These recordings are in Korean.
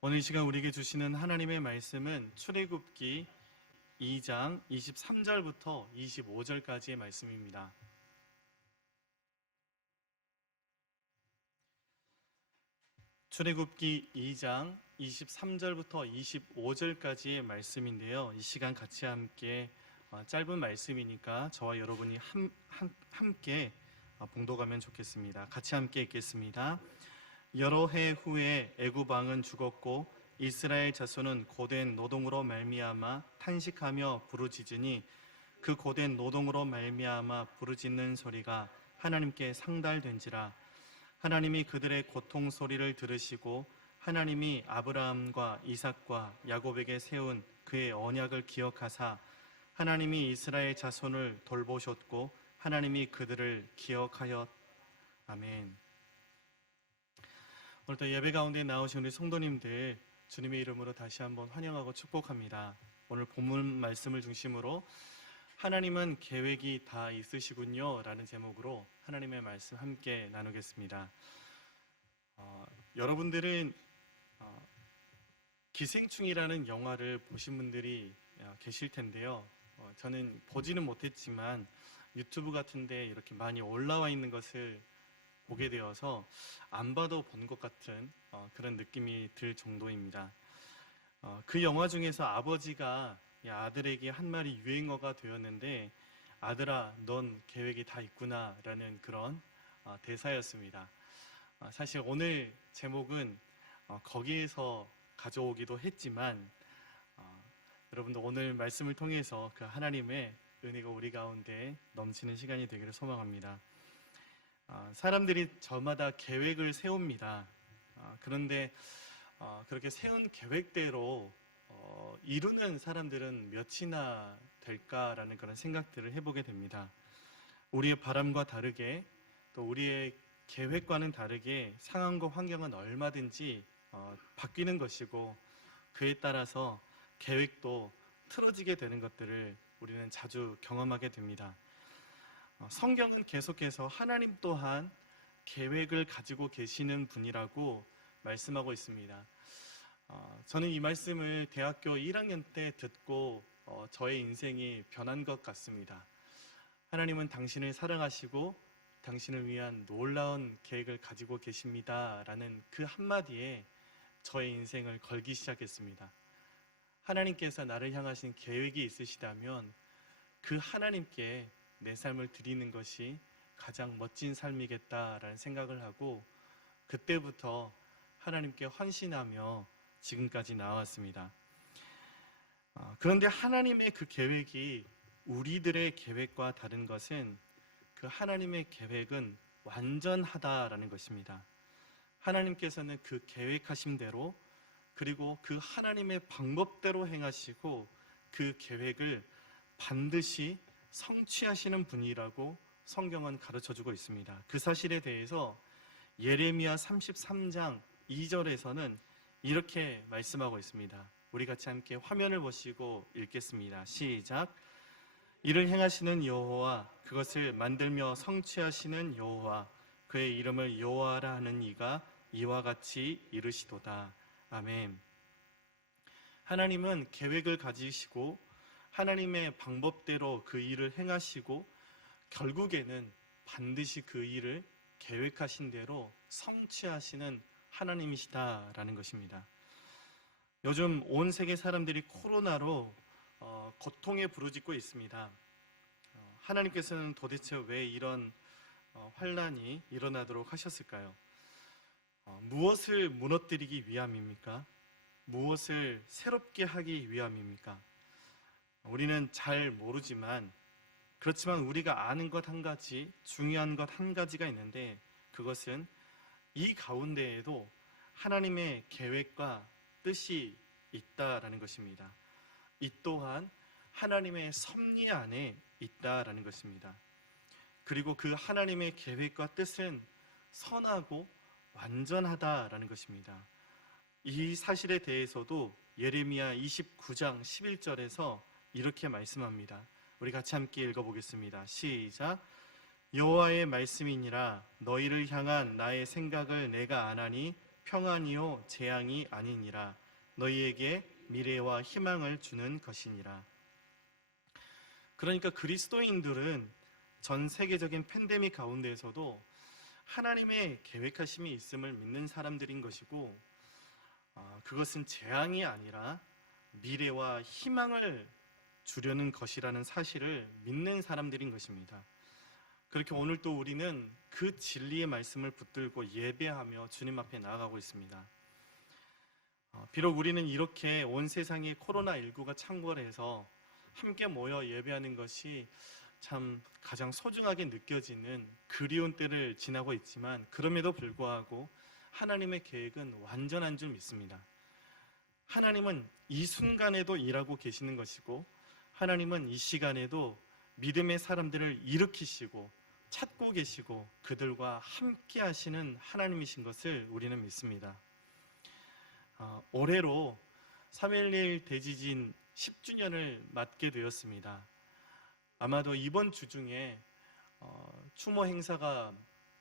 오늘 이 시간 우리에게 주시는 하나님의 말씀은 출애굽기 2장 23절부터 25절까지의 말씀입니다. 출애굽기 2장 23절부터 25절까지의 말씀인데요. 이 시간 같이 함께 짧은 말씀이니까 저와 여러분이 함께 봉독하면 좋겠습니다. 같이 함께 읽겠습니다. 여러 해 후에 애굽 왕은 죽었고 이스라엘 자손은 고된 노동으로 말미암아 탄식하며 부르짖으니 그 고된 노동으로 말미암아 부르짖는 소리가 하나님께 상달된지라. 하나님이 그들의 고통 소리를 들으시고 하나님이 아브라함과 이삭과 야곱에게 세운 그의 언약을 기억하사 하나님이 이스라엘 자손을 돌보셨고 하나님이 그들을 기억하였. 아멘. 오늘도 예배 가운데 나오신 우리 성도님들 주님의 이름으로 다시 한번 환영하고 축복합니다. 오늘 본문 말씀을 중심으로 하나님은 계획이 다 있으시군요 라는 제목으로 하나님의 말씀 함께 나누겠습니다. 여러분들은 기생충이라는 영화를 보신 분들이 계실 텐데요. 저는 보지는 못했지만 유튜브 같은데 이렇게 많이 올라와 있는 것을 보게 되어서 안 봐도 본 것 같은 그런 느낌이 들 정도입니다. 그 영화 중에서 아버지가 아들에게 한 말이 유행어가 되었는데, 아들아 넌 계획이 다 있구나 라는 그런 대사였습니다. 사실 오늘 제목은 거기에서 가져오기도 했지만 여러분도 오늘 말씀을 통해서 그 하나님의 은혜가 우리 가운데 넘치는 시간이 되기를 소망합니다. 사람들이 저마다 계획을 세웁니다. 그런데 그렇게 세운 계획대로 이루는 사람들은 몇이나 될까라는 그런 생각들을 해보게 됩니다. 우리의 바람과 다르게 또 우리의 계획과는 다르게 상황과 환경은 얼마든지 바뀌는 것이고 그에 따라서 계획도 틀어지게 되는 것들을 우리는 자주 경험하게 됩니다. 성경은 계속해서 하나님 또한 계획을 가지고 계시는 분이라고 말씀하고 있습니다. 저는 이 말씀을 대학교 1학년 때 듣고 저의 인생이 변한 것 같습니다. 하나님은 당신을 사랑하시고 당신을 위한 놀라운 계획을 가지고 계십니다 라는 그 한마디에 저의 인생을 걸기 시작했습니다. 하나님께서 나를 향하신 계획이 있으시다면 그 하나님께 내 삶을 드리는 것이 가장 멋진 삶이겠다라는 생각을 하고 그때부터 하나님께 헌신하며 지금까지 나아왔습니다. 그런데 하나님의 그 계획이 우리들의 계획과 다른 것은 그 하나님의 계획은 완전하다라는 것입니다. 하나님께서는 그 계획하신 대로 그리고 그 하나님의 방법대로 행하시고 그 계획을 반드시 성취하시는 분이라고 성경은 가르쳐주고 있습니다. 그 사실에 대해서 예레미야 33장 2절에서는 이렇게 말씀하고 있습니다. 우리 같이 함께 화면을 보시고 읽겠습니다. 시작. 이를 행하시는 여호와, 그것을 만들며 성취하시는 여호와, 그의 이름을 여호와라 하는 이가 이와 같이 이르시도다. 아멘. 하나님은 계획을 가지시고 하나님의 방법대로 그 일을 행하시고 결국에는 반드시 그 일을 계획하신 대로 성취하시는 하나님이시다라는 것입니다. 요즘 온 세계 사람들이 코로나로 고통에 부르짖고 있습니다. 하나님께서는 도대체 왜 이런 환란이 일어나도록 하셨을까요? 무엇을 무너뜨리기 위함입니까? 무엇을 새롭게 하기 위함입니까? 우리는 잘 모르지만 그렇지만 우리가 아는 것 한 가지, 중요한 것 한 가지가 있는데 그것은 이 가운데에도 하나님의 계획과 뜻이 있다라는 것입니다. 이 또한 하나님의 섭리 안에 있다라는 것입니다. 그리고 그 하나님의 계획과 뜻은 선하고 완전하다라는 것입니다. 이 사실에 대해서도 예레미야 29장 11절에서 이렇게 말씀합니다. 우리 같이 함께 읽어보겠습니다. 시작. 여호와의 말씀이니라. 너희를 향한 나의 생각을 내가 아나니 평안이요 재앙이 아니니라. 너희에게 미래와 희망을 주는 것이니라. 그러니까 그리스도인들은 전 세계적인 팬데믹 가운데에서도 하나님의 계획하심이 있음을 믿는 사람들인 것이고, 그것은 재앙이 아니라 미래와 희망을 주려는 것이라는 사실을 믿는 사람들인 것입니다. 그렇게 오늘 또 우리는 그 진리의 말씀을 붙들고 예배하며 주님 앞에 나아가고 있습니다. 비록 우리는 이렇게 온 세상에 코로나19가 창궐해서 함께 모여 예배하는 것이 참 가장 소중하게 느껴지는 그리운 때를 지나고 있지만, 그럼에도 불구하고 하나님의 계획은 완전한 줄 믿습니다. 하나님은 이 순간에도 일하고 계시는 것이고, 하나님은 이 시간에도 믿음의 사람들을 일으키시고 찾고 계시고 그들과 함께 하시는 하나님이신 것을 우리는 믿습니다. 올해로 3.11 대지진 10주년을 맞게 되었습니다. 아마도 이번 주 중에 추모 행사가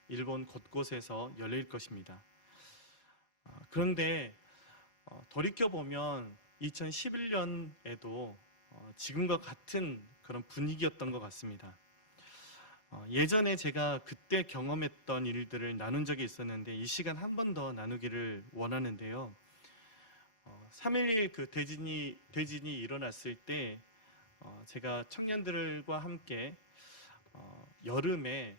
일본 곳곳에서 열릴 것입니다. 그런데 돌이켜보면 2011년에도 지금과 같은 그런 분위기였던 것 같습니다. 예전에 제가 그때 경험했던 일들을 나눈 적이 있었는데 이 시간 한 번 더 나누기를 원하는데요. 3.11 그 대진이 일어났을 때 제가 청년들과 함께 여름에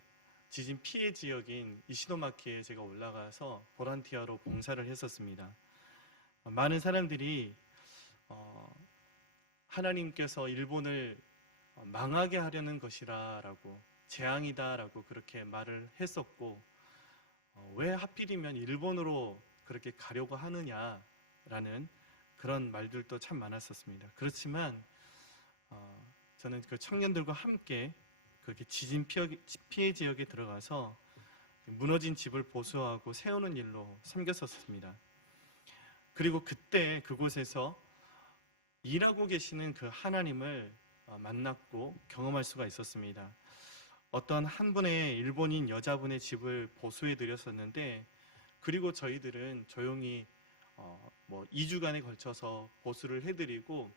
지진 피해 지역인 이시노마키에 제가 올라가서 보란티아로 봉사를 했었습니다. 많은 사람들이 하나님께서 일본을 망하게 하려는 것이라고, 재앙이다라고 그렇게 말을 했었고, 왜 하필이면 일본으로 그렇게 가려고 하느냐라는 그런 말들도 참 많았었습니다. 그렇지만 저는 그 청년들과 함께 그렇게 지진 피해 지역에 들어가서 무너진 집을 보수하고 세우는 일로 섬겼었습니다. 그리고 그때 그곳에서 일하고 계시는 그 하나님을 만났고 경험할 수가 있었습니다. 어떤 한 분의 일본인 여자분의 집을 보수해 드렸었는데, 그리고 저희들은 조용히 2주간에 걸쳐서 보수를 해드리고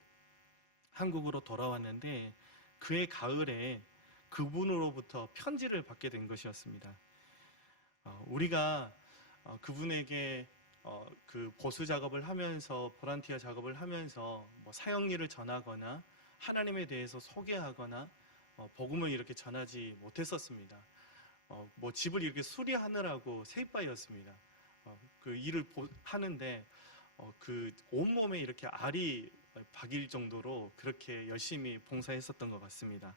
한국으로 돌아왔는데, 그해 가을에 그분으로부터 편지를 받게 된 것이었습니다. 우리가 그분에게 그 보수 작업을 하면서, 보란티아 작업을 하면서 사형리를 전하거나 하나님에 대해서 소개하거나 복음을 이렇게 전하지 못했었습니다. 집을 이렇게 수리하느라고 새이빠이였습니다. 그 일을 하는데 그 온몸에 이렇게 알이 박일 정도로 그렇게 열심히 봉사했었던 것 같습니다.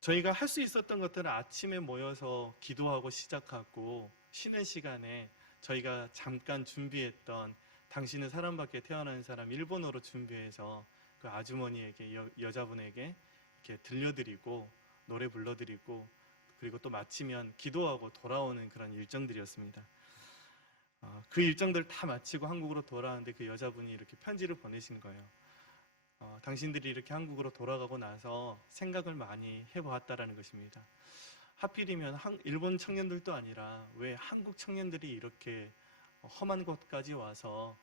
저희가 할 수 있었던 것들은 아침에 모여서 기도하고 시작하고, 쉬는 시간에 저희가 잠깐 준비했던 당신은 사람밖에 태어난 사람 일본어로 준비해서 그 아주머니에게, 여자분에게 이렇게 들려드리고 노래 불러드리고, 그리고 또 마치면 기도하고 돌아오는 그런 일정들이었습니다. 그 일정들 다 마치고 한국으로 돌아왔는데 그 여자분이 이렇게 편지를 보내신 거예요. 당신들이 이렇게 한국으로 돌아가고 나서 생각을 많이 해보았다라는 것입니다. 하필이면 일본 청년들도 아니라 왜 한국 청년들이 이렇게 험한 곳까지 와서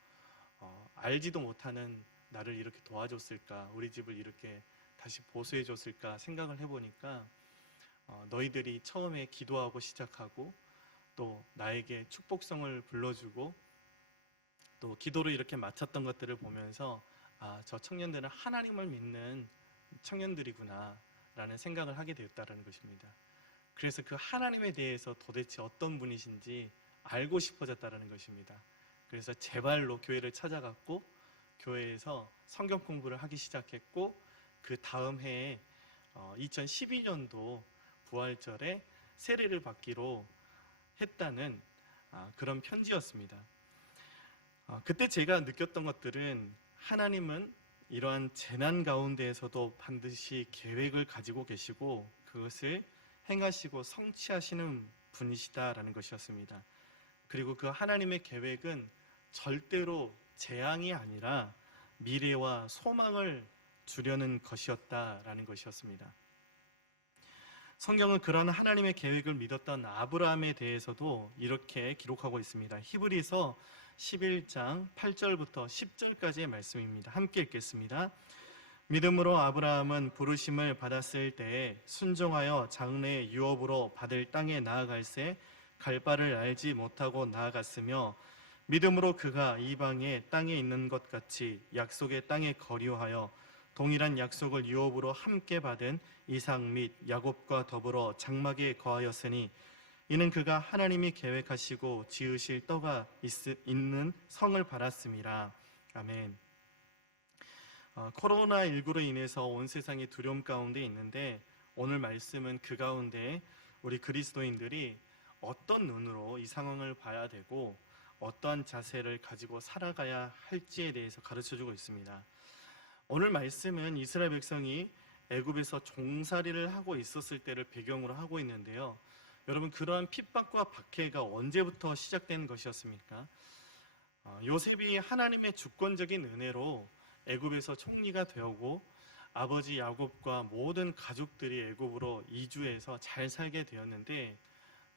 알지도 못하는 나를 이렇게 도와줬을까, 우리 집을 이렇게 다시 보수해줬을까 생각을 해보니까 너희들이 처음에 기도하고 시작하고 또 나에게 축복성을 불러주고 또 기도를 이렇게 마쳤던 것들을 보면서 저 청년들은 하나님을 믿는 청년들이구나 라는 생각을 하게 되었다는 것입니다. 그래서 그 하나님에 대해서 도대체 어떤 분이신지 알고 싶어졌다는 것입니다. 그래서 제 발로 교회를 찾아갔고 교회에서 성경 공부를 하기 시작했고, 그 다음 해에 2012년도 부활절에 세례를 받기로 했다는 그런 편지였습니다. 그때 제가 느꼈던 것들은 하나님은 이러한 재난 가운데에서도 반드시 계획을 가지고 계시고 그것을 행하시고 성취하시는 분이시다라는 것이었습니다. 그리고 그 하나님의 계획은 절대로 재앙이 아니라 미래와 소망을 주려는 것이었다라는 것이었습니다. 성경은 그러한 하나님의 계획을 믿었던 아브라함에 대해서도 이렇게 기록하고 있습니다. 히브리서 11장 8절부터 10절까지의 말씀입니다. 함께 읽겠습니다. 믿음으로 아브라함은 부르심을 받았을 때에 순종하여 장래의 유업으로 받을 땅에 나아갈새 갈 바를 알지 못하고 나아갔으며, 믿음으로 그가 이방의 땅에 있는 것 같이 약속의 땅에 거류하여 동일한 약속을 유업으로 함께 받은 이삭 및 야곱과 더불어 장막에 거하였으니, 이는 그가 하나님이 계획하시고 지으실 터가 있는 성을 바랐음이라. 아멘. 코로나19로 인해서 온 세상이 두려움 가운데 있는데, 오늘 말씀은 그 가운데 우리 그리스도인들이 어떤 눈으로 이 상황을 봐야 되고 어떠한 자세를 가지고 살아가야 할지에 대해서 가르쳐주고 있습니다. 오늘 말씀은 이스라엘 백성이 애굽에서 종살이를 하고 있었을 때를 배경으로 하고 있는데요. 여러분, 그러한 핍박과 박해가 언제부터 시작된 것이었습니까? 요셉이 하나님의 주권적인 은혜로 애굽에서 총리가 되었고, 아버지 야곱과 모든 가족들이 애굽으로 이주해서 잘 살게 되었는데,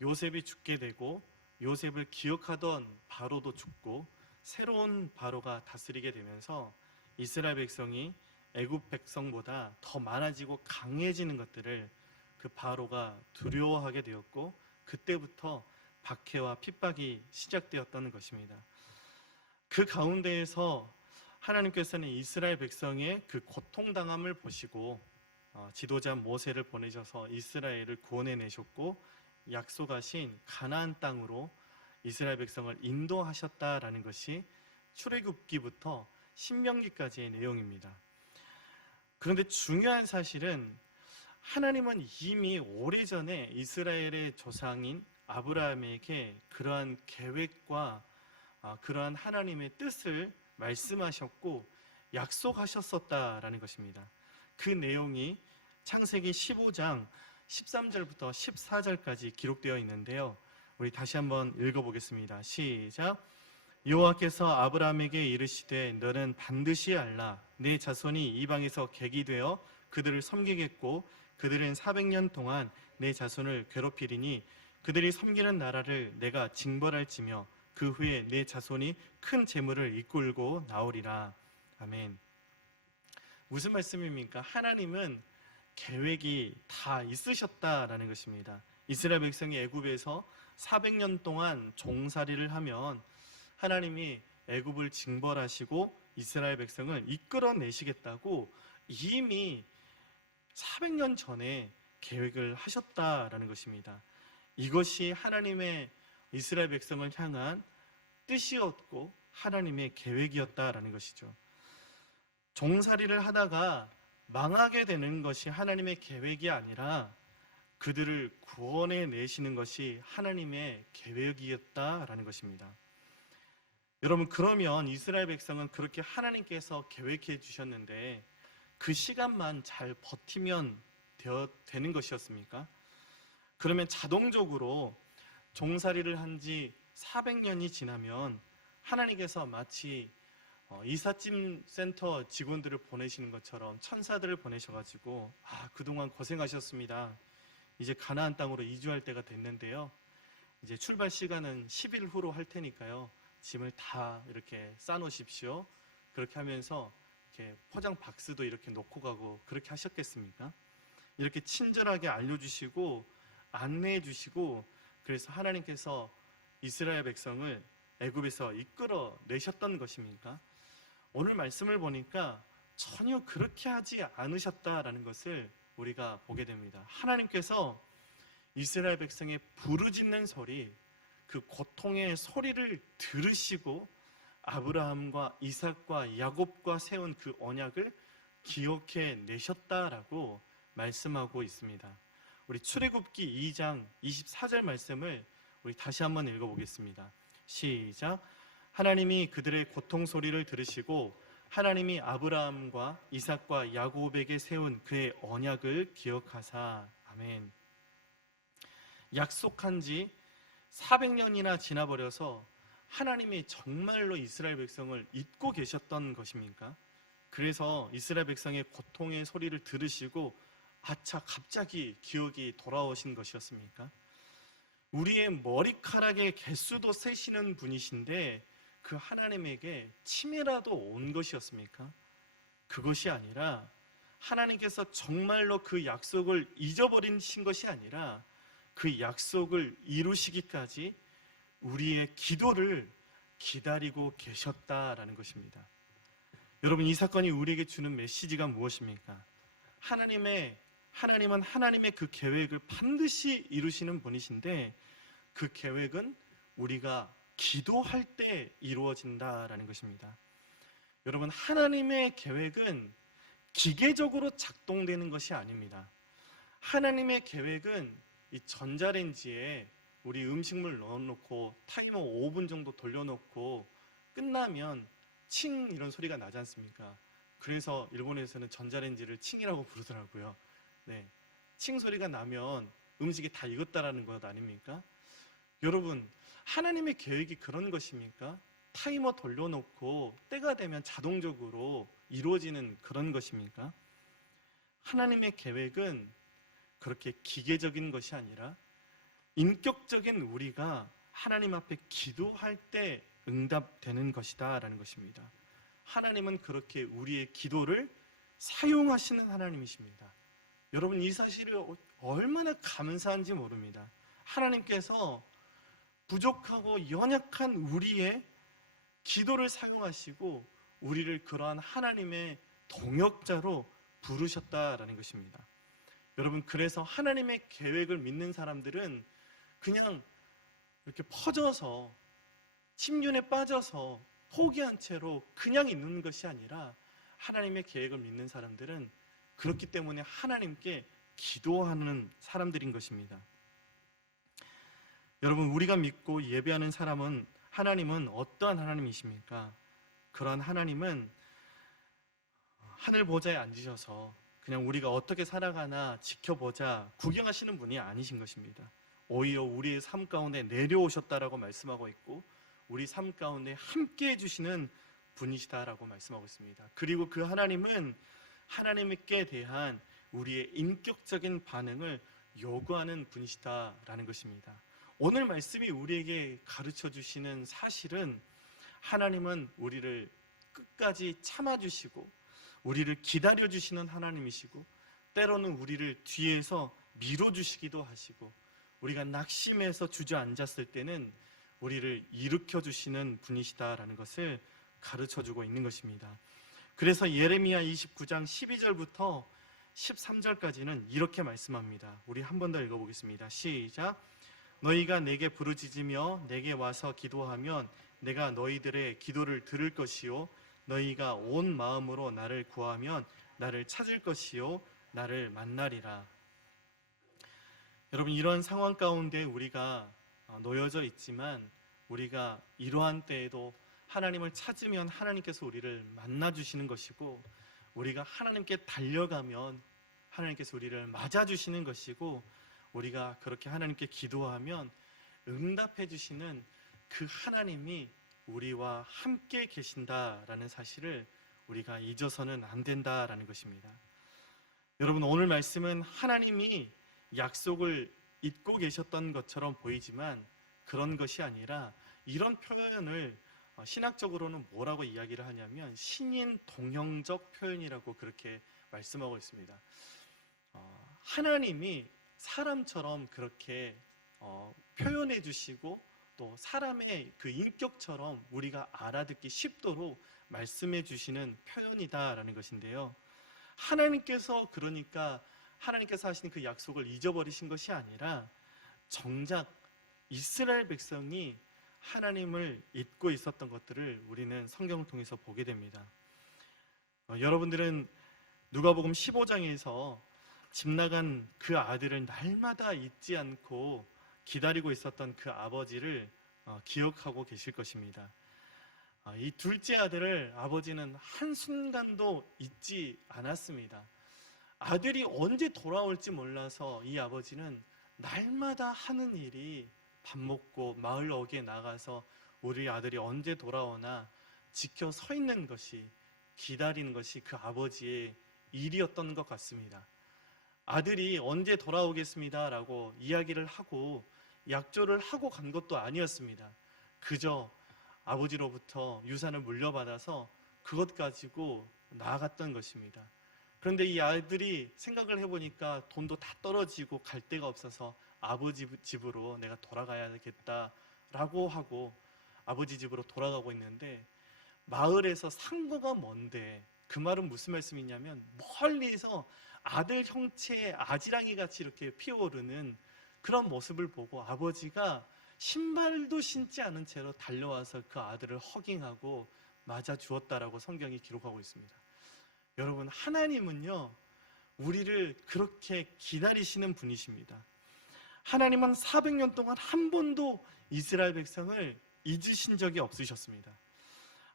요셉이 죽게 되고 요셉을 기억하던 바로도 죽고 새로운 바로가 다스리게 되면서 이스라엘 백성이 애굽 백성보다 더 많아지고 강해지는 것들을 그 바로가 두려워하게 되었고, 그때부터 박해와 핍박이 시작되었다는 것입니다. 그 가운데에서 하나님께서는 이스라엘 백성의 그 고통당함을 보시고 지도자 모세를 보내셔서 이스라엘을 구원해내셨고, 약속하신 가나안 땅으로 이스라엘 백성을 인도하셨다라는 것이 출애굽기부터 신명기까지의 내용입니다. 그런데 중요한 사실은 하나님은 이미 오래전에 이스라엘의 조상인 아브라함에게 그러한 계획과 그러한 하나님의 뜻을 말씀하셨고 약속하셨었다라는 것입니다. 그 내용이 창세기 15장 13절부터 14절까지 기록되어 있는데요. 우리 다시 한번 읽어보겠습니다. 시작. 여호와께서 아브라함에게 이르시되 너는 반드시 알라. 내 자손이 이방에서 객이 되어 그들을 섬기겠고 그들은 400년 동안 내 자손을 괴롭히리니 그들이 섬기는 나라를 내가 징벌할지며 그 후에 내 자손이 큰 재물을 이끌고 나오리라. 아멘. 무슨 말씀입니까? 하나님은 계획이 다 있으셨다라는 것입니다. 이스라엘 백성이 애굽에서 400년 동안 종살이를 하면 하나님이 애굽을 징벌하시고 이스라엘 백성을 이끌어내시겠다고 이미 400년 전에 계획을 하셨다라는 것입니다. 이것이 하나님의 이스라엘 백성을 향한 뜻이었고 하나님의 계획이었다라는 것이죠. 종살이를 하다가 망하게 되는 것이 하나님의 계획이 아니라 그들을 구원해 내시는 것이 하나님의 계획이었다라는 것입니다. 여러분, 그러면 이스라엘 백성은 그렇게 하나님께서 계획해 주셨는데 그 시간만 잘 버티면 되는 것이었습니까? 그러면 자동적으로 종살이를 한 지 400년이 지나면 하나님께서 마치 이삿짐 센터 직원들을 보내시는 것처럼 천사들을 보내셔가지고 그동안 고생하셨습니다. 이제 가나안 땅으로 이주할 때가 됐는데요. 이제 출발 시간은 10일 후로 할 테니까요. 짐을 다 이렇게 싸놓으십시오. 그렇게 하면서 이렇게 포장 박스도 이렇게 놓고 가고 그렇게 하셨겠습니까? 이렇게 친절하게 알려주시고 안내해 주시고, 그래서 하나님께서 이스라엘 백성을 애굽에서 이끌어 내셨던 것입니까? 오늘 말씀을 보니까 전혀 그렇게 하지 않으셨다라는 것을 우리가 보게 됩니다. 하나님께서 이스라엘 백성의 부르짖는 소리, 그 고통의 소리를 들으시고 아브라함과 이삭과 야곱과 세운 그 언약을 기억해 내셨다라고 말씀하고 있습니다. 우리 출애굽기 2장 24절 말씀을 우리 다시 한번 읽어보겠습니다. 시작. 하나님이 그들의 고통 소리를 들으시고 하나님이 아브라함과 이삭과 야곱에게 세운 그의 언약을 기억하사. 아멘. 약속한 지 400년이나 지나버려서 하나님이 정말로 이스라엘 백성을 잊고 계셨던 것입니까? 그래서 이스라엘 백성의 고통의 소리를 들으시고 아차 갑자기 기억이 돌아오신 것이었습니까? 우리의 머리카락의 개수도 세시는 분이신데 그 하나님에게 치매라도 온 것이었습니까? 그것이 아니라 하나님께서 정말로 그 약속을 잊어버리신 것이 아니라 그 약속을 이루시기까지 우리의 기도를 기다리고 계셨다라는 것입니다. 여러분, 이 사건이 우리에게 주는 메시지가 무엇입니까? 하나님은 하나님의 그 계획을 반드시 이루시는 분이신데 그 계획은 우리가 기도할 때 이루어진다라는 것입니다. 여러분, 하나님의 계획은 기계적으로 작동되는 것이 아닙니다. 하나님의 계획은 이 전자레인지에 우리 음식물 넣어놓고 타이머 5분 정도 돌려놓고 끝나면 칭 이런 소리가 나지 않습니까? 그래서 일본에서는 전자레인지를 칭이라고 부르더라고요. 네, 칭 소리가 나면 음식이 다 익었다라는 것 아닙니까? 여러분, 하나님의 계획이 그런 것입니까? 타이머 돌려놓고 때가 되면 자동적으로 이루어지는 그런 것입니까? 하나님의 계획은 그렇게 기계적인 것이 아니라 인격적인 우리가 하나님 앞에 기도할 때 응답되는 것이다 라는 것입니다. 하나님은 그렇게 우리의 기도를 사용하시는 하나님이십니다. 여러분, 이 사실을 얼마나 감사한지 모릅니다. 하나님께서 부족하고 연약한 우리의 기도를 사용하시고 우리를 그러한 하나님의 동역자로 부르셨다라는 것입니다. 여러분, 그래서 하나님의 계획을 믿는 사람들은 그냥 이렇게 퍼져서 침륜에 빠져서 포기한 채로 그냥 있는 것이 아니라 하나님의 계획을 믿는 사람들은 그렇기 때문에 하나님께 기도하는 사람들인 것입니다. 여러분, 우리가 믿고 예배하는 하나님은 어떠한 하나님이십니까? 그러한 하나님은 하늘 보좌에 앉으셔서 그냥 우리가 어떻게 살아가나 지켜보자 구경하시는 분이 아니신 것입니다. 오히려 우리의 삶 가운데 내려오셨다라고 말씀하고 있고 우리 삶 가운데 함께 해주시는 분이시다라고 말씀하고 있습니다. 그리고 그 하나님은 하나님께 대한 우리의 인격적인 반응을 요구하는 분이시다라는 것입니다. 오늘 말씀이 우리에게 가르쳐 주시는 사실은 하나님은 우리를 끝까지 참아주시고 우리를 기다려주시는 하나님이시고 때로는 우리를 뒤에서 밀어주시기도 하시고 우리가 낙심해서 주저앉았을 때는 우리를 일으켜주시는 분이시다라는 것을 가르쳐주고 있는 것입니다. 그래서 예레미야 29장 12절부터 13절까지는 이렇게 말씀합니다. 우리 한 번 더 읽어보겠습니다. 시작. 너희가 내게 부르짖으며 내게 와서 기도하면 내가 너희들의 기도를 들을 것이요 너희가 온 마음으로 나를 구하면 나를 찾을 것이요 나를 만나리라. 여러분, 이런 상황 가운데 우리가 놓여져 있지만 우리가 이러한 때에도 하나님을 찾으면 하나님께서 우리를 만나주시는 것이고 우리가 하나님께 달려가면 하나님께서 우리를 맞아주시는 것이고 우리가 그렇게 하나님께 기도하면 응답해 주시는 그 하나님이 우리와 함께 계신다라는 사실을 우리가 잊어서는 안 된다라는 것입니다. 여러분, 오늘 말씀은 하나님이 약속을 잊고 계셨던 것처럼 보이지만 그런 것이 아니라 이런 표현을 신학적으로는 뭐라고 이야기를 하냐면 신인 동형적 표현이라고 그렇게 말씀하고 있습니다. 하나님이 사람처럼 그렇게 표현해 주시고 또 사람의 그 인격처럼 우리가 알아듣기 쉽도록 말씀해 주시는 표현이다라는 것인데요. 하나님께서 하시는 그 약속을 잊어버리신 것이 아니라 정작 이스라엘 백성이 하나님을 잊고 있었던 것들을 우리는 성경을 통해서 보게 됩니다. 여러분들은 누가복음 15장에서 집 나간 그 아들을 날마다 잊지 않고 기다리고 있었던 그 아버지를 기억하고 계실 것입니다. 이 둘째 아들을 아버지는 한순간도 잊지 않았습니다. 아들이 언제 돌아올지 몰라서 이 아버지는 날마다 하는 일이 밥 먹고 마을 어귀에 나가서 우리 아들이 언제 돌아오나 지켜 서 있는 것이, 기다리는 것이 그 아버지의 일이었던 것 같습니다. 아들이 언제 돌아오겠습니다라고 이야기를 하고 약조를 하고 간 것도 아니었습니다. 그저 아버지로부터 유산을 물려받아서 그것 가지고 나아갔던 것입니다. 그런데 이 아들이 생각을 해보니까 돈도 다 떨어지고 갈 데가 없어서 아버지 집으로 내가 돌아가야겠다라고 하고 아버지 집으로 돌아가고 있는데, 마을에서 상거가 먼데, 그 말은 무슨 말씀이냐면 멀리서 아들 형체의 아지랑이 같이 이렇게 피어오르는 그런 모습을 보고 아버지가 신발도 신지 않은 채로 달려와서 그 아들을 허깅하고 맞아 주었다라고 성경이 기록하고 있습니다. 여러분, 하나님은요, 우리를 그렇게 기다리시는 분이십니다. 하나님은 400년 동안 한 번도 이스라엘 백성을 잊으신 적이 없으셨습니다.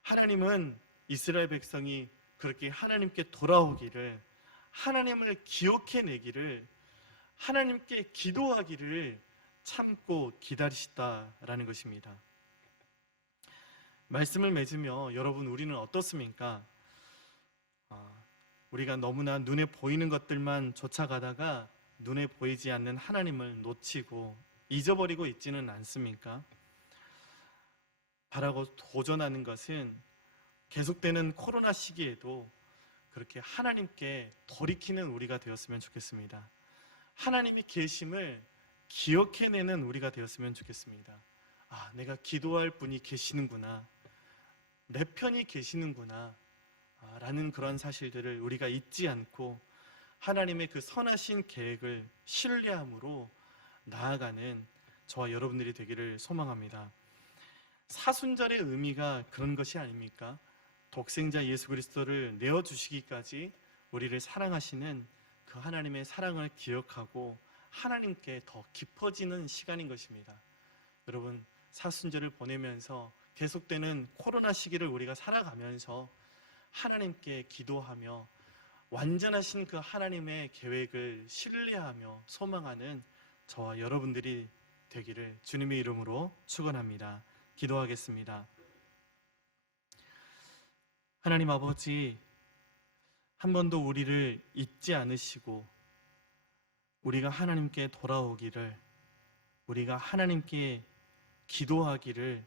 하나님은 이스라엘 백성이 그렇게 하나님께 돌아오기를, 하나님을 기억해내기를, 하나님께 기도하기를 참고 기다리시다라는 것입니다. 말씀을 맺으며 여러분, 우리는 어떻습니까? 우리가 너무나 눈에 보이는 것들만 쫓아가다가 눈에 보이지 않는 하나님을 놓치고 잊어버리고 있지는 않습니까? 바라고 도전하는 것은 계속되는 코로나 시기에도 그렇게 하나님께 돌이키는 우리가 되었으면 좋겠습니다. 하나님의 계심을 기억해내는 우리가 되었으면 좋겠습니다. 내가 기도할 분이 계시는구나, 내 편이 계시는구나 라는 그런 사실들을 우리가 잊지 않고 하나님의 그 선하신 계획을 신뢰함으로 나아가는 저와 여러분들이 되기를 소망합니다. 사순절의 의미가 그런 것이 아닙니까? 독생자 예수 그리스도를 내어주시기까지 우리를 사랑하시는 그 하나님의 사랑을 기억하고 하나님께 더 깊어지는 시간인 것입니다. 여러분, 사순절을 보내면서 계속되는 코로나 시기를 우리가 살아가면서 하나님께 기도하며 완전하신 그 하나님의 계획을 신뢰하며 소망하는 저와 여러분들이 되기를 주님의 이름으로 축원합니다. 기도하겠습니다. 하나님 아버지, 한 번도 우리를 잊지 않으시고 우리가 하나님께 돌아오기를, 우리가 하나님께 기도하기를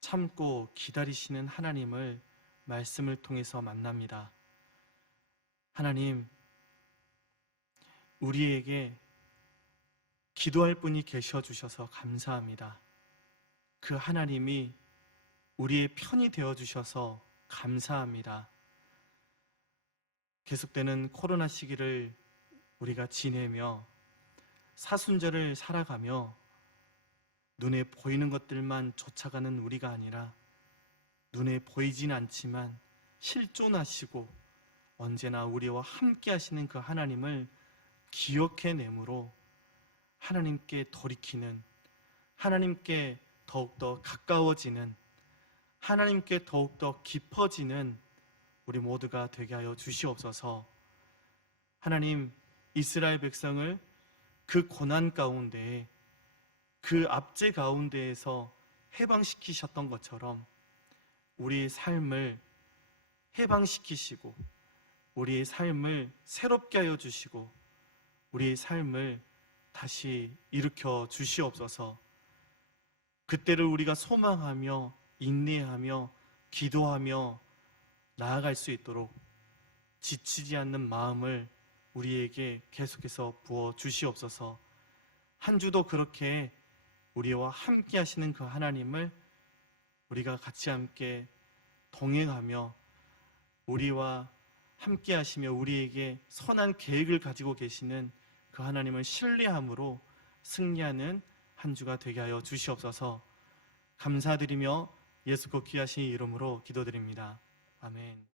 참고 기다리시는 하나님을 말씀을 통해서 만납니다. 하나님, 우리에게 기도할 분이 계셔 주셔서 감사합니다. 그 하나님이 우리의 편이 되어 주셔서 감사합니다. 계속되는 코로나 시기를 우리가 지내며 사순절을 살아가며 눈에 보이는 것들만 쫓아가는 우리가 아니라 눈에 보이진 않지만 실존하시고 언제나 우리와 함께 하시는 그 하나님을 기억해내므로 하나님께 돌이키는, 하나님께 더욱더 가까워지는, 하나님께 더욱더 깊어지는 우리 모두가 되게 하여 주시옵소서. 하나님, 이스라엘 백성을 그 고난 가운데, 그 압제 가운데에서 해방시키셨던 것처럼 우리의 삶을 해방시키시고 우리의 삶을 새롭게 하여 주시고 우리의 삶을 다시 일으켜 주시옵소서. 그때를 우리가 소망하며 인내하며 기도하며 나아갈 수 있도록 지치지 않는 마음을 우리에게 계속해서 부어 주시옵소서. 한 주도 그렇게 우리와 함께 하시는 그 하나님을 우리가 같이 함께 동행하며 우리와 함께 하시며 우리에게 선한 계획을 가지고 계시는 그 하나님을 신뢰함으로 승리하는 한 주가 되게 하여 주시옵소서. 감사드리며 예수 그 귀하신 이름으로 기도드립니다. 아멘.